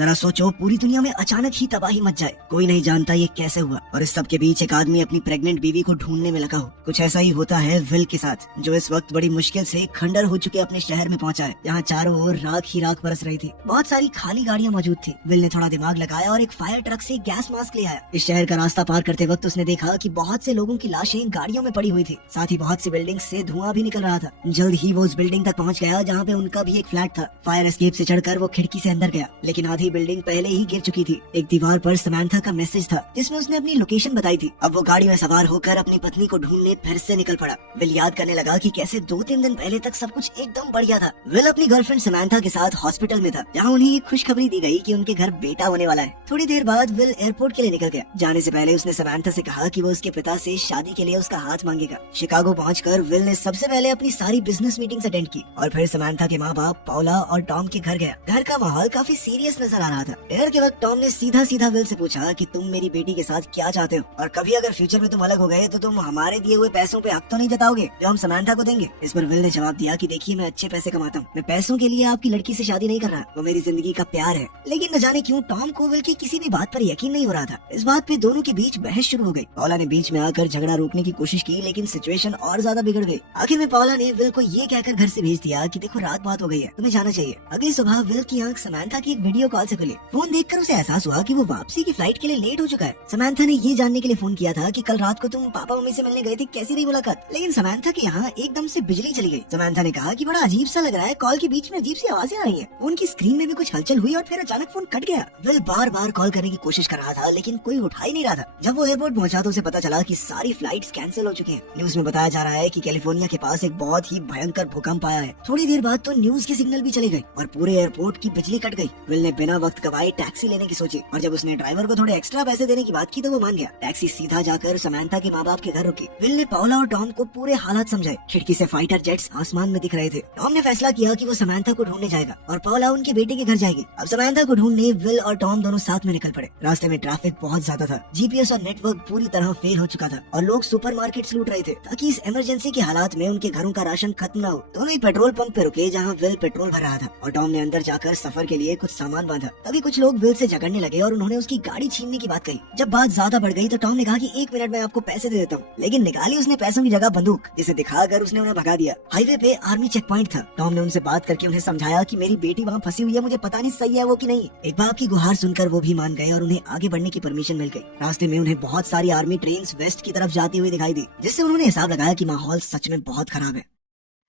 जरा सोचो, पूरी दुनिया में अचानक ही तबाही मच जाए, कोई नहीं जानता ये कैसे हुआ, और इस सब के बीच एक आदमी अपनी प्रेग्नेंट बीवी को ढूंढने में लगा हो। कुछ ऐसा ही होता है विल के साथ, जो इस वक्त बड़ी मुश्किल से खंडर हो चुके अपने शहर में पहुंचा है, जहाँ चारों ओर राख ही राख बरस रही थी। बहुत सारी खाली गाड़ियां मौजूद थी। विल ने थोड़ा दिमाग लगाया और एक फायर ट्रक से गैस मास्क ले आया। इस शहर का रास्ता पार करते वक्त उसने देखा कि बहुत से लोगों की लाशें गाड़ियों में पड़ी हुई थी, साथ ही बहुत सी बिल्डिंग से धुआं भी निकल रहा था। जल्द ही वो उस बिल्डिंग तक पहुंच गया जहाँ पे उनका भी एक फ्लैट था। फायर एस्केप से चढ़कर वो खिड़की से अंदर गया, लेकिन आधी बिल्डिंग पहले ही गिर चुकी थी। एक दीवार पर समांथा का मैसेज था, जिसमें उसने अपनी लोकेशन बताई थी। अब वो गाड़ी में सवार होकर अपनी पत्नी को ढूंढने फिर से निकल पड़ा। विल याद करने लगा कि कैसे 2-3 दिन पहले तक सब कुछ एकदम बढ़िया था। विल अपनी गर्लफ्रेंड समांथा के साथ हॉस्पिटल में था, जहाँ उन्हें एक खुशखबरी दी गई कि उनके घर बेटा होने वाला है। थोड़ी देर बाद विल एयरपोर्ट के लिए निकल गया। जाने से पहले उसने समांथा से कहा कि वो उसके पिता से शादी के लिए उसका हाथ मांगेगा। शिकागो पहुंचकर विल ने सबसे पहले अपनी सारी बिजनेस मीटिंग्स अटेंड की और फिर समांथा के माँ बाप पाउला और टॉम के घर गया। घर का माहौल काफी सीरियस नजर आ रहा था। डिनर के वक्त टॉम ने सीधा सीधा विल से पूछा कि तुम मेरी बेटी के साथ क्या चाहते हो, और कभी अगर फ्यूचर में तुम अलग हो गए तो तुम हमारे दिए हुए पैसों पे हक तो नहीं जताओगे जो हम समांथा को देंगे। इस पर विल ने जवाब दिया कि देखिए, मैं अच्छे पैसे कमाता हूँ, मैं पैसों के लिए आपकी लड़की से शादी नहीं कर रहा, वो मेरी जिंदगी का प्यार है। लेकिन न जाने क्यों टॉम को विल की किसी भी बात पर यकीन नहीं हो रहा था। इस बात पे दोनों के बीच बहस शुरू हो गई। पाउला ने बीच में आकर झगड़ा रोकने की कोशिश की, लेकिन सिचुएशन और ज्यादा बिगड़ गई। आखिर में पाउला ने विल को ये कहकर घर से भेज दिया कि देखो, रात बहुत हो गई है, तुम्हें जाना चाहिए। अगली सुबह विल की आंख समांथा की एक वीडियो कॉल से खुली। फोन देखकर उसे एहसास हुआ कि वो वापसी की फ्लाइट के लिए लेट हो चुका है। समांथा ने ये जानने के लिए फोन किया था कि कल रात को तुम पापा मम्मी से मिलने गए थे, कैसी रही मुलाकात। लेकिन समांथा के यहाँ एकदम से बिजली चली गई। समांथा ने कहा कि बड़ा अजीब सा लग रहा है, कॉल के बीच में अजीब सी आवाजें आ रही हैं। फोन की स्क्रीन में भी कुछ हलचल हुई और फिर अचानक फोन कट गया। विल बार बार कॉल करने की कोशिश कर रहा था, लेकिन कोई उठा ही नहीं रहा था। जब वो एयरपोर्ट पहुंचा तो उसे पता चला कि सारी फ्लाइट्स कैंसिल हो चुकी हैं। न्यूज में बताया जा रहा है कि कैलिफोर्निया के पास एक बहुत ही भयंकर भूकंप आया है। थोड़ी देर बाद तो न्यूज के सिग्नल भी चले गए और पूरे एयरपोर्ट की बिजली कट गई। विल ने बिना वक्त गवाए टैक्सी लेने की सोची, और जब उसने ड्राइवर को थोड़े एक्स्ट्रा पैसे देने की बात की तो वो मान गया। टैक्सी सीधा जाकर समांथा के माँ बाप के घर रुकी। विल ने पाउला और टॉम को पूरे हालात समझाए। खिड़की से फाइटर जेट्स आसमान में दिख रहे थे। टॉम ने फैसला किया कि वो समांथा को ढूंढने जाएगा और पाउला उनके बेटे के घर जाएगी। अब समांथा को ढूंढने विल और टॉम दोनों साथ में निकल पड़े। रास्ते में ट्रैफिक बहुत ज्यादा था, जीपीएस और नेटवर्क पूरी तरह फेल हो चुका था और लोग सुपरमार्केट्स लूट रहे थे ताकि इस इमरजेंसी के हालात में उनके घरों का राशन खत्म न हो। दोनों ही पेट्रोल पंप पे रुके जहाँ विल पेट्रोल भर रहा था और टॉम ने अंदर जाकर सफर के लिए कुछ सामान बांधा। तभी कुछ लोग विल से झगड़ने लगे और उन्होंने उसकी गाड़ी छीनने की बात कही। जब बात ज्यादा बढ़ गई तो टॉम ने कहा कि 1 मिनट में आपको पैसे दे देता हूँ, लेकिन निकाली उसने पैसों की जगह बंदूक, जिसे दिखाकर उसने उन्हें भगा दिया। हाईवे पे आर्मी चेक पॉइंट था। टॉम ने उनसे बात करके उन्हें समझाया कि मेरी बेटी वहाँ फंसी हुई है, मुझे पता नहीं सही है वो कि नहीं। एक बाप की गुहार सुनकर वो भी मान गए और उन्हें आगे बढ़ने की परमिशन मिल गई। रास्ते में उन्हें बहुत सारी आर्मी ट्रेन्स वेस्ट की तरफ जाती हुई दिखाई दी, जिससे उन्होंने हिसाब लगाया कि माहौल सच में बहुत खराब है।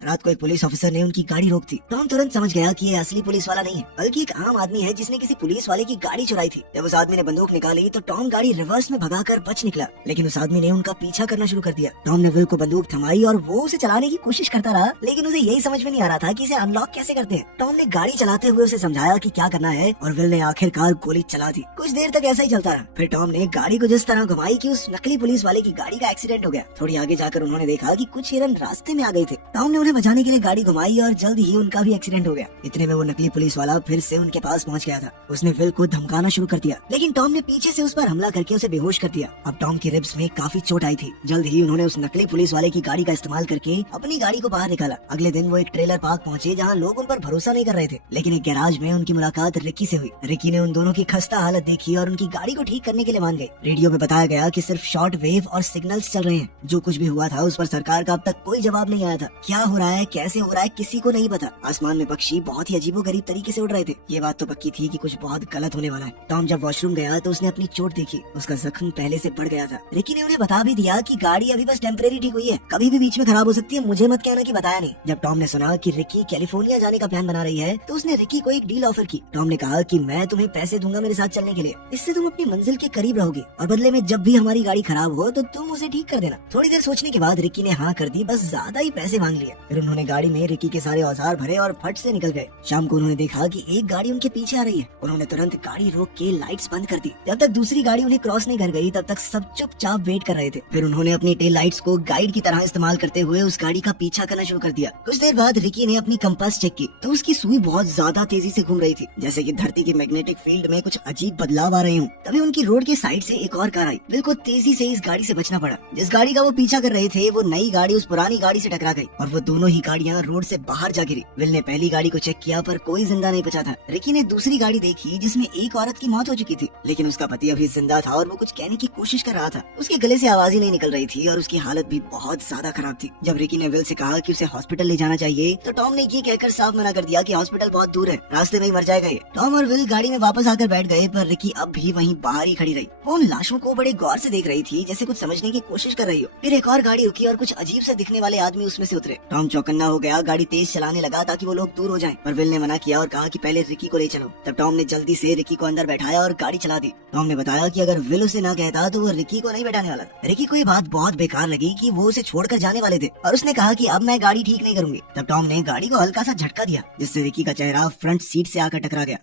रात को एक पुलिस ऑफिसर ने उनकी गाड़ी रोक दी। टॉम तुरंत समझ गया कि ये असली पुलिस वाला नहीं है, बल्कि एक आम आदमी है जिसने किसी पुलिस वाले की गाड़ी चुराई थी। जब उस आदमी ने बंदूक निकाली तो टॉम गाड़ी रिवर्स में भगाकर बच निकला, लेकिन उस आदमी ने उनका पीछा करना शुरू कर दिया। टॉम ने विल को बंदूक थमाई और वो उसे चलाने की कोशिश करता रहा, लेकिन उसे यही समझ में नहीं आ रहा था कि इसे अनलॉक कैसे करते हैं। टॉम ने गाड़ी चलाते हुए उसे समझाया कि क्या करना है और विल ने आखिरकार गोली चला दी। कुछ देर तक ऐसा ही चलता रहा। फिर टॉम ने गाड़ी को जिस तरह घुमाई कि उस नकली पुलिस वाले की गाड़ी का एक्सीडेंट हो गया। थोड़ी आगे जाकर उन्होंने देखा कि कुछ हिरन रास्ते में आ गए थे। टॉम ने उन्हें बचाने के लिए गाड़ी घुमाई और जल्द ही उनका भी एक्सीडेंट हो गया। इतने में वो नकली पुलिस वाला फिर से उनके पास पहुंच गया था। उसने विल को धमकाना शुरू कर दिया, लेकिन टॉम ने पीछे से उस पर हमला करके उसे बेहोश कर दिया। अब टॉम की रिब्स में काफी चोट आई थी। जल्द ही उन्होंने उस नकली पुलिस वाले की गाड़ी का इस्तेमाल करके अपनी गाड़ी को बाहर निकाला। अगले दिन वो एक ट्रेलर पार्क पहुंचे जहाँ लोग उन पर भरोसा नहीं कर रहे थे, लेकिन एक गैराज में उनकी मुलाकात रिकी से हुई। रिकी ने उन दोनों की खस्ता हालत देखी और उनकी गाड़ी को ठीक करने के लिए मान गई। रेडियो में बताया गया कि सिर्फ शॉर्ट वेव और सिग्नल्स चल रहे हैं। जो कुछ भी हुआ था उस पर सरकार का अब तक कोई जवाब नहीं आया था। क्या हो रहा है, कैसे हो रहा है, किसी को नहीं पता। आसमान में पक्षी बहुत ही अजीबोगरीब तरीके से उड़ रहे थे। ये बात तो पक्की थी कि कुछ बहुत गलत होने वाला है। टॉम जब वॉशरूम गया तो उसने अपनी चोट देखी। उसका जख्म पहले से बढ़ गया था। रिकी ने उन्हें बता भी दिया कि गाड़ी अभी बस टेम्परेरी ठीक हुई है, कभी भी बीच में खराब हो सकती है, मुझे मत कहना कि बताया नहीं। जब टॉम ने सुना कि रिकी कैलिफोर्निया जाने का प्लान बना रही है तो उसने रिकी को एक डील ऑफर की। टॉम ने कहा कि मैं तुम्हें पैसे दूंगा मेरे साथ चलने के लिए, इससे तुम अपनी मंजिल के करीब रहोगे और बदले में जब भी हमारी गाड़ी खराब हो तो तुम उसे ठीक कर देना। थोड़ी देर सोचने के बाद रिकी ने हाँ कर दी, बस ज्यादा ही पैसे मांग लिए। फिर उन्होंने गाड़ी में रिकी के सारे औजार भरे और फट से निकल गए। शाम को उन्होंने देखा कि एक गाड़ी उनके पीछे आ रही है। उन्होंने तुरंत गाड़ी रोक के लाइट्स बंद कर दी। जब तक दूसरी गाड़ी उन्हें क्रॉस नहीं कर गई तब तक सब चुपचाप वेट कर रहे थे। फिर उन्होंने अपनी टेल लाइट्स को गाइड की तरह इस्तेमाल करते हुए उस गाड़ी का पीछा करना शुरू कर दिया। कुछ देर बाद रिकी ने अपनी कंपास चेक की तो उसकी सुई बहुत ज्यादा तेजी से घूम रही थी, जैसे कि धरती के मैग्नेटिक फील्ड में कुछ अजीब बदलाव आ रहे हों। तभी उनकी रोड के साइड से एक और कार आई। विल को तेजी से इस गाड़ी से बचना पड़ा। जिस गाड़ी का वो पीछा कर रहे थे वो नई गाड़ी उस पुरानी गाड़ी से टकरा गई और वो दोनों दोनों ही गाड़ियाँ रोड से बाहर जा गिरी। विल ने पहली गाड़ी को चेक किया पर कोई जिंदा नहीं बचा था। रिकी ने दूसरी गाड़ी देखी जिसमें एक औरत की मौत हो चुकी थी, लेकिन उसका पति अभी जिंदा था और वो कुछ कहने की कोशिश कर रहा था। उसके गले से आवाज ही नहीं निकल रही थी और उसकी हालत भी बहुत ज्यादा खराब थी। जब रिकी ने विल से कहा कि उसे हॉस्पिटल ले जाना चाहिए तो टॉम ने ये कहकर साफ मना कर दिया कि हॉस्पिटल बहुत दूर है, रास्ते में ही मर जाएगा ये। टॉम और विल गाड़ी में वापस आकर बैठ गए पर रिकी अब भी वहीं बाहर ही खड़ी रही। वो उन लाशों को बड़े गौर से देख रही थी जैसे कुछ समझने की कोशिश कर रही हो। फिर एक और गाड़ी रुकी और कुछ अजीब से दिखने वाले आदमी उसमें से उतरे। टॉम चौकन्ना हो गया, गाड़ी तेज चलाने लगा ताकि वो लोग दूर हो जाएं, पर विल ने मना किया और कहा कि पहले रिकी को ले चलो। तब टॉम ने जल्दी से रिकी को अंदर बैठाया और गाड़ी चला दी। टॉम ने बताया कि अगर विल उसे ना कहता तो वो रिकी को नहीं बैठाने वाला था। रिकी को ये बात बहुत बेकार लगी कि वो उसे छोड़कर जाने वाले थे और उसने कहा कि अब मैं गाड़ी ठीक नहीं करूंगी। तब टॉम ने गाड़ी को हल्का सा झटका दिया जिससे रिकी का चेहरा फ्रंट सीट से आकर टकरा गया।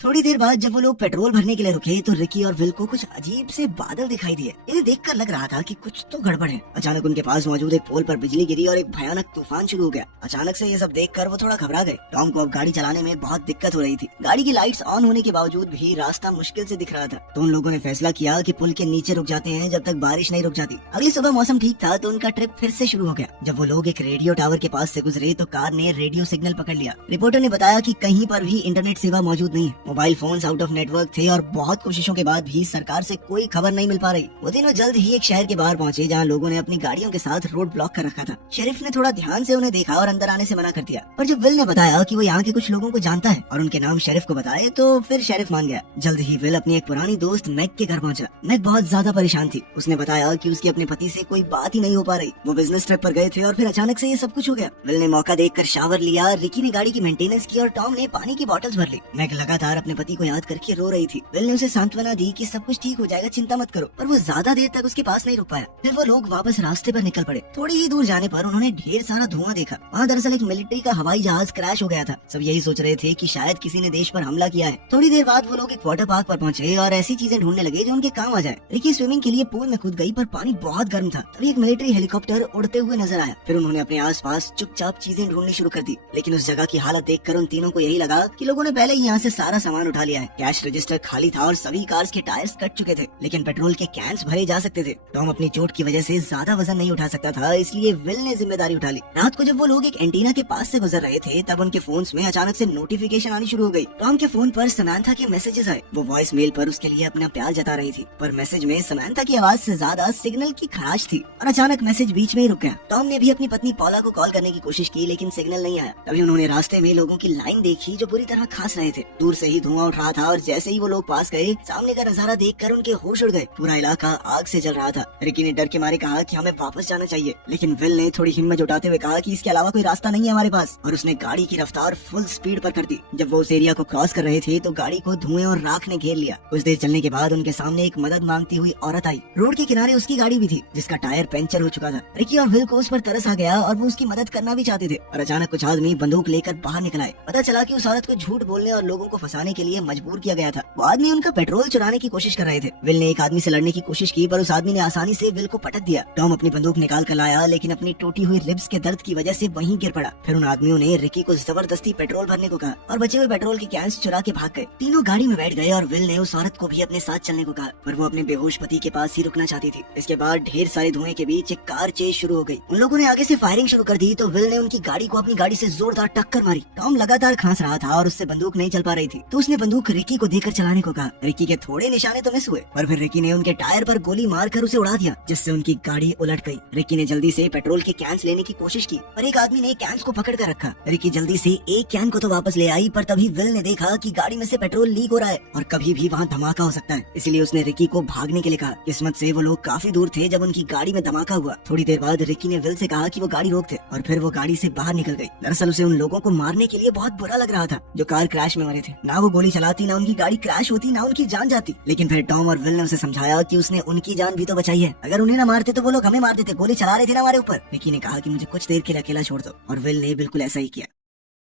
थोड़ी देर बाद जब वो लोग पेट्रोल भरने के लिए रुके तो रिकी और विल को कुछ अजीब से बादल दिखाई दिए। इन्हें देखकर लग रहा था कि कुछ तो गड़बड़ है। अचानक उनके पास मौजूद एक पोल पर बिजली गिरी और एक भयानक तूफान शुरू हो गया। अचानक से ये सब देखकर वो थोड़ा घबरा गए। टॉम को अब गाड़ी चलाने में बहुत दिक्कत हो रही थी। गाड़ी की लाइट्स ऑन होने के बावजूद भी रास्ता मुश्किल से दिख रहा था। तो उन लोगों ने फैसला किया कि पुल के नीचे रुक जाते हैं जब तक बारिश नहीं रुक जाती। अगली सुबह मौसम ठीक था तो उनका ट्रिप फिर से शुरू हो गया। जब वो लोग एक रेडियो टावर के पास से गुजरे तो कार ने रेडियो सिग्नल पकड़ लिया। रिपोर्टर ने बताया कि कहीं पर भी इंटरनेट सेवा मौजूद नहीं है। मोबाइल फोन आउट नेटवर्क थे और बहुत कोशिशों के बाद भी सरकार से कोई खबर नहीं मिल पा रही। वो तीनों जल्द ही एक शहर के बाहर पहुंचे जहां लोगों ने अपनी गाड़ियों के साथ रोड ब्लॉक कर रखा था। शेरिफ ने थोड़ा ध्यान से उन्हें देखा और अंदर आने से मना कर दिया, पर जब विल ने बताया कि वो यहाँ के कुछ लोगों को जानता है और उनके नाम शेरिफ को बताए तो फिर शेरिफ मान गया। जल्द ही विल अपनी एक पुरानी दोस्त मैग के घर पहुंचा। मैग बहुत ज्यादा परेशान थी। उसने बताया कि उसके अपने पति से कोई बात ही नहीं हो पा रही। वो बिजनेस ट्रिप पर गए थे और फिर अचानक से ये सब कुछ हो गया। विल ने मौका देखकर शावर लिया, रिकी ने गाड़ी की मेंटेनेंस की और टॉम ने पानी की बॉटल्स भर ली। मैग लगातार अपने पति को याद करके रो रही थी। विल ने उसे सांत्वना दी कि सब कुछ ठीक हो जाएगा, चिंता मत करो, पर वो ज्यादा देर तक उसके पास नहीं रुक पाया। फिर वो लोग वापस रास्ते पर निकल पड़े। थोड़ी ही दूर जाने पर उन्होंने ढेर सारा धुआं देखा। वहाँ दरअसल एक मिलिट्री का हवाई जहाज क्रैश हो गया था। सब यही सोच रहे थे कि शायद किसी ने देश पर हमला किया है। थोड़ी देर बाद वो लोग एक वाटर पार्क पर पहुंचे और ऐसी चीजें ढूंढने लगे जो उनके काम आ जाए। रिकी स्विमिंग के लिए पूल में कूद गई पर पानी बहुत गर्म था। तभी एक मिलिट्री हेलीकॉप्टर उड़ते हुए नजर आया। फिर उन्होंने अपने आसपास चुपचाप चीजें ढूंढनी शुरू कर दी, लेकिन उस जगह की हालत देखकर उन तीनों को यही लगा कि लोगों ने पहले ही यहाँ से सारा सामान उठा लिया है। कैश रजिस्टर खाली था और सभी कार्स के टायर्स कट चुके थे, लेकिन पेट्रोल के कैंस भरे जा सकते थे। टॉम अपनी चोट की वजह से ज्यादा वजन नहीं उठा सकता था, इसलिए विल ने जिम्मेदारी उठा ली। रात को जब वो लोग एक एंटीना के पास से गुजर रहे थे तब उनके फोन्स में अचानक से नोटिफिकेशन आनी शुरू हो गई। टॉम के फोन पर समांथा के मैसेजेस आए। वो वॉइस मेल पर उसके लिए अपना प्यार जता रही थी, पर मैसेज में समांथा की आवाज से ज्यादा सिग्नल की खराश थी और अचानक मैसेज बीच में ही रुक गया। टॉम ने भी अपनी पत्नी पॉला को कॉल करने की कोशिश की, लेकिन सिग्नल नहीं आया। तभी उन्होंने रास्ते में लोगों की लाइन देखी जो बुरी तरह खांस रहे थे। दूर से ही धुआं उठ रहा था और जैसे ही वो लोग पास गए सामने का नजारा देखकर उनके होश उड़ गए। पूरा इलाका आग से जल रहा था। रिकी ने डर के मारे कहा कि हमें वापस जाना चाहिए, लेकिन विल ने थोड़ी हिम्मत जुटाते हुए कहा कि इसके अलावा कोई रास्ता नहीं है हमारे पास, और उसने गाड़ी की रफ्तार फुल स्पीड पर कर दी। जब वो उस एरिया को क्रॉस कर रहे थे तो गाड़ी को धुएं और राख ने घेर लिया। कुछ देर चलने के बाद उनके सामने एक मदद मांगती हुई औरत आई। रोड के किनारे उसकी गाड़ी भी थी जिसका टायर पंचर हो चुका था। रिकी और विल को उस पर तरस आ गया और वो उसकी मदद करना भी चाहते थे, और अचानक कुछ आदमी बंदूक लेकर बाहर निकल आए। पता चला कि उस औरत को झूठ बोलने और लोगों को फंसाने के लिए मजबूर किया गया था। वो आदमी उनका पेट्रोल चुराने की कोशिश कर रहे थे। विल ने एक आदमी से लड़ने की कोशिश की पर उस आदमी ने आसानी से विल को पटक दिया। टॉम अपनी बंदूक निकाल कर लाया, लेकिन अपनी टूटी हुई रिब्स के दर्द की वजह से वहीं गिर पड़ा। फिर उन आदमियों ने रिकी को जबरदस्ती पेट्रोल भरने को कहा और बचे हुए पेट्रोल के कैंस चुरा के भाग गए। तीनों गाड़ी में बैठ गए और विल ने उस औरत को भी अपने साथ चलने को कहा, पर वो अपने बेहोश पति के पास ही रुकना चाहती थी। इसके बाद ढेर सारे धुएं के बीच एक कार चेज शुरू हो गई। उन लोगों ने आगे से फायरिंग शुरू कर दी तो विल ने उनकी गाड़ी को अपनी गाड़ी से जोरदार टक्कर मारी। टॉम लगातार खांस रहा था और उससे बंदूक नहीं चल पा रही थी, तो उसने बंदूक रिकी को देकर चलाने को कहा। रिकी के थोड़े निशाने तो मिस हुए, पर फिर रिकी ने उनके टायर पर गोली मारकर उसे उड़ा दिया, जिससे उनकी गाड़ी उलट गई। रिकी ने जल्दी से पेट्रोल के कैंस लेने की कोशिश की, पर एक आदमी ने कैंस को पकड़ कर रखा। रिकी जल्दी से एक कैन को तो वापस ले आई, पर तभी विल ने देखा कि गाड़ी में से पेट्रोल लीक हो रहा है और कभी भी वहाँ धमाका हो सकता है, इसलिए उसने रिकी को भागने के लिए कहा। किस्मत से वो लोग काफी दूर थे जब उनकी गाड़ी में धमाका हुआ। थोड़ी देर बाद रिकी ने विल से कहा कि वो गाड़ी रोक दे और फिर वो गाड़ी से बाहर निकल गई। दरअसल उसे उन लोगों को मारने के लिए बहुत बुरा लग रहा था जो कार क्रैश में मरे थे। ना वो गोली चलाती, ना उनकी गाड़ी क्रैश होती, ना उनकी जान जाती। लेकिन फिर टॉम और विल ने उसे समझाया कि उसने उनकी जान भी तो बचाई है। अगर उन्हें ना मारते तो वो लोग हमें मार देते, गोली चला रहे थे ना हमारे ऊपर। रिकी ने कहा कि मुझे कुछ देर के लिए अकेला छोड़ दो, और विल ने बिल्कुल ऐसा ही किया।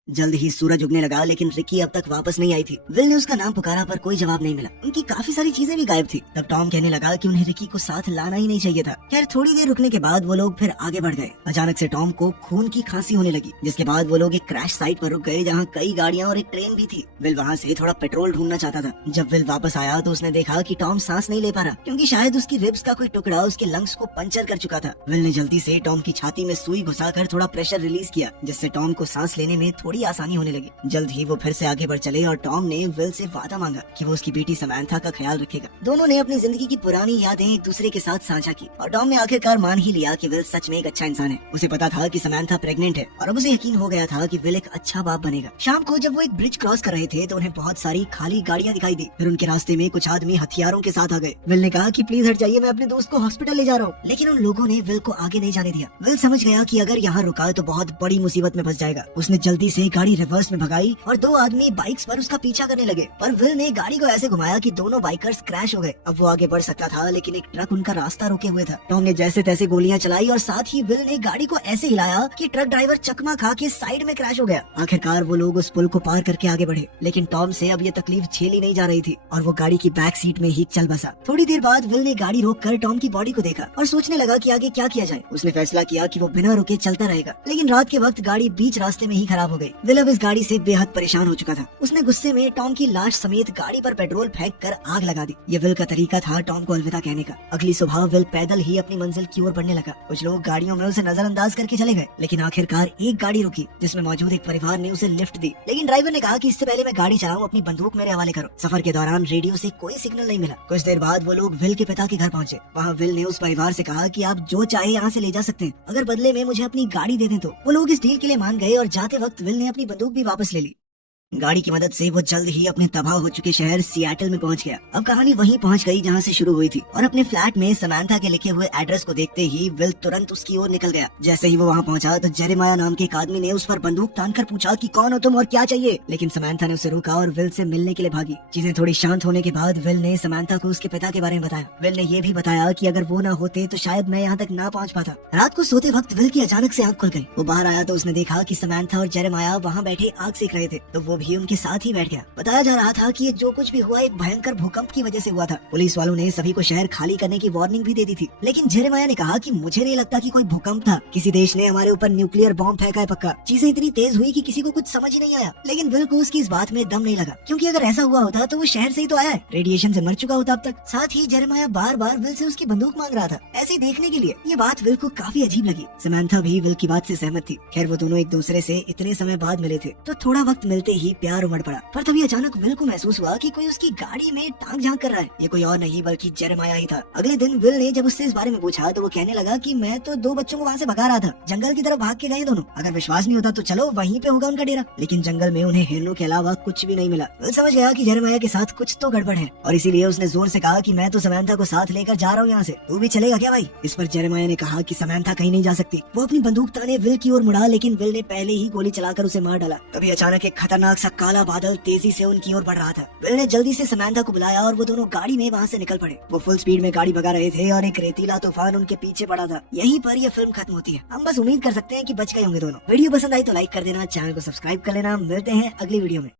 जल्द ही सूरज उगने लगा, लेकिन रिकी अब तक वापस नहीं आई थी। विल ने उसका नाम पुकारा पर कोई जवाब नहीं मिला। उनकी काफी सारी चीजें भी गायब थी। तब टॉम कहने लगा कि उन्हें रिकी को साथ लाना ही नहीं चाहिए था। खैर थोड़ी देर रुकने के बाद वो लोग फिर आगे बढ़ गए। अचानक से टॉम को खून की खांसी होने लगी, जिसके बाद वो लोग एक क्रैश साइट पर रुक गए जहाँ कई गाड़ियाँ और एक ट्रेन भी थी। विल वहाँ से थोड़ा पेट्रोल ढूंढना चाहता था। जब विल वापस आया तो उसने देखा कि टॉम सांस नहीं ले पा रहा, क्योंकि शायद उसकी रिब्स का कोई टुकड़ा उसके लंग्स को पंचर कर चुका था। विल ने जल्दी से टॉम की छाती में सुई घुसाकर थोड़ा प्रेशर रिलीज किया, जिससे टॉम को सांस लेने में थोड़ी आसानी होने लगी। जल्द ही वो फिर से आगे बढ़ चले और टॉम ने विल से वादा मांगा कि वो उसकी बेटी समैंथा का ख्याल रखेगा। दोनों ने अपनी जिंदगी की पुरानी यादें एक दूसरे के साथ साझा की और टॉम ने आखिरकार मान ही लिया कि विल सच में एक अच्छा इंसान है। उसे पता था कि समैंथा प्रेग्नेंट है और अब उसे यकीन हो गया था कि विल एक अच्छा बाप बनेगा। शाम को जब वो एक ब्रिज क्रॉस कर रहे थे तो उन्हें बहुत सारी खाली गाड़ियाँ दिखाई दी। फिर उनके रास्ते में कुछ आदमी हथियारों के साथ आ गए। विल ने कहा कि प्लीज हट जाइए, मैं अपने दोस्त को हॉस्पिटल ले जा रहा हूँ, लेकिन उन लोगों ने विल को आगे नहीं जाने दिया। विल समझ गया कि अगर यहाँ रुका तो बहुत बड़ी मुसीबत में फंस जाएगा। उसने जल्दी से गाड़ी रिवर्स में भगाई और दो आदमी बाइक्स पर उसका पीछा करने लगे, पर विल ने गाड़ी को ऐसे घुमाया कि दोनों बाइकर्स क्रैश हो गए। अब वो आगे बढ़ सकता था, लेकिन एक ट्रक उनका रास्ता रोके हुए था। टॉम ने जैसे तैसे गोलियां चलाई और साथ ही विल ने गाड़ी को ऐसे हिलाया कि ट्रक ड्राइवर चकमा खा के साइड में क्रैश हो गया। आखिरकार वो लोग उस पुल को पार करके आगे बढ़े, लेकिन टॉम से अब ये तकलीफ झेली नहीं जा रही थी और वो गाड़ी की बैक सीट में ही चल बसा। थोड़ी देर बाद विल ने गाड़ी रोककर टॉम की बॉडी को देखा और सोचने लगा कि आगे क्या किया जाए। उसने फैसला किया कि वो बिना रुके चलता रहेगा, लेकिन रात के वक्त गाड़ी बीच रास्ते में ही खराब हो गई। विल अब इस गाड़ी से बेहद परेशान हो चुका था। उसने गुस्से में टॉम की लाश समेत गाड़ी पर पेट्रोल फेंक कर आग लगा दी। ये विल का तरीका था टॉम को अलविदा कहने का। अगली सुबह विल पैदल ही अपनी मंजिल की ओर बढ़ने लगा। कुछ लोग गाड़ियों में उसे नजरअंदाज करके चले गए, लेकिन आखिरकार एक गाड़ी रुकी जिसमें मौजूद एक परिवार ने उसे लिफ्ट दी। लेकिन ड्राइवर ने कहा कि इससे पहले मैं गाड़ी चलाऊं, अपनी बंदूक मेरे हवाले करो। सफर के दौरान रेडियो से कोई सिग्नल नहीं मिला। कुछ देर बाद वो लोग विल के पिता के घर पहुंचे। वहाँ विल ने उस परिवार से कहा कि आप जो चाहे यहाँ से ले जा सकते हैं, अगर बदले में मुझे अपनी गाड़ी दे दें तो। वो लोग इस डील के लिए मान गए और जाते वक्त विल ने अपनी बंदूक भी वापस ले ली। गाड़ी की मदद से वो जल्द ही अपने तबाह हो चुके शहर सियाटल में पहुंच गया। अब कहानी वहीं पहुंच गई जहां से शुरू हुई थी और अपने फ्लैट में समैंथा के लिखे हुए एड्रेस को देखते ही विल तुरंत उसकी ओर निकल गया। जैसे ही वो वहां पहुंचा तो जेरेमाया नाम के एक आदमी ने उस पर बंदूक तानकर पूछा कि कौन हो तुम और क्या चाहिए, लेकिन समैंथा ने उसे रोका और विल से मिलने के लिए भागी। चीजें थोड़ी शांत होने के बाद विल ने समैंथा को उसके पिता के बारे में बताया। विल ने ये भी बताया कि अगर वो न होते तो शायद मैं यहाँ तक ना पहुँच पाता। रात को सोते वक्त विल की अचानक से आंख खुल गई। वो बाहर आया तो उसने देखा कि समैंथा और जेरेमाया वहाँ बैठे आग सेक रहे थे, तो वो भी उनके साथ ही बैठ गया। बताया जा रहा था कि ये जो कुछ भी हुआ एक भयंकर भूकंप की वजह से हुआ था। पुलिस वालों ने सभी को शहर खाली करने की वार्निंग भी दे दी थी, लेकिन जेरेमाया ने कहा कि मुझे नहीं लगता कि कोई भूकंप था, किसी देश ने हमारे ऊपर न्यूक्लियर बॉम्ब फेंका है पक्का। चीजें इतनी तेज हुई कि किसी को कुछ समझ ही नहीं आया, लेकिन विल को उसकी इस बात में दम नहीं लगा, क्योंकि अगर ऐसा हुआ होता तो वो शहर से ही तो आया है, रेडिएशन से मर चुका होता अब तक। साथ ही Jeremiah bar bar will say उसकी बंदूक मांग रहा था, ऐसे ही देखने के लिए। ये बात विल को काफी अजीब लगी। समैंथा भी विल की बात से सहमत थी। खैर वो दोनों एक दूसरे से इतने समय बाद मिले थे, तो थोड़ा वक्त मिलते ही प्यार उमड़ पड़ा। पर तभी अचानक विल को महसूस हुआ कि कोई उसकी गाड़ी में टांग झांक कर रहा है। ये कोई और नहीं बल्कि जेरेमाया ही था। अगले दिन विल ने जब उससे इस बारे में पूछा तो वो कहने लगा कि मैं तो दो बच्चों को वहाँ से भगा रहा था, जंगल की तरफ भाग के गए दोनों। अगर विश्वास नहीं होता तो चलो वहीं पे होगा उनका डेरा। लेकिन जंगल में उन्हें हिरणों के अलावा कुछ भी नहीं मिला। विल समझ गया कि जेरेमाया के साथ कुछ तो गड़बड़ है और इसीलिए उसने जोर से कहा कि मैं तो समैंथा को साथ लेकर जा रहा हूँ यहाँ से, तू भी चलेगा क्या भाई? इस पर जेरेमाया ने कहा कि समैंथा कहीं नहीं जा सकती। वो अपनी बंदूक ताने विल की ओर मुड़ा, लेकिन विल ने पहले ही गोली चलाकर उसे मार डाला। तभी अचानक एक खतरनाक सा काला बादल तेजी से उनकी ओर बढ़ रहा था। विल ने जल्दी से समैंथा को बुलाया और वो दोनों गाड़ी में वहाँ से निकल पड़े। वो फुल स्पीड में गाड़ी भगा रहे थे और एक रेतीला तूफान उनके पीछे पड़ा था। यहीं पर ये फिल्म खत्म होती है। हम बस उम्मीद कर सकते हैं कि बच गए होंगे दोनों। वीडियो पसंद आई तो लाइक कर देना, चैनल को सब्सक्राइब कर लेना। मिलते हैं अगली वीडियो में।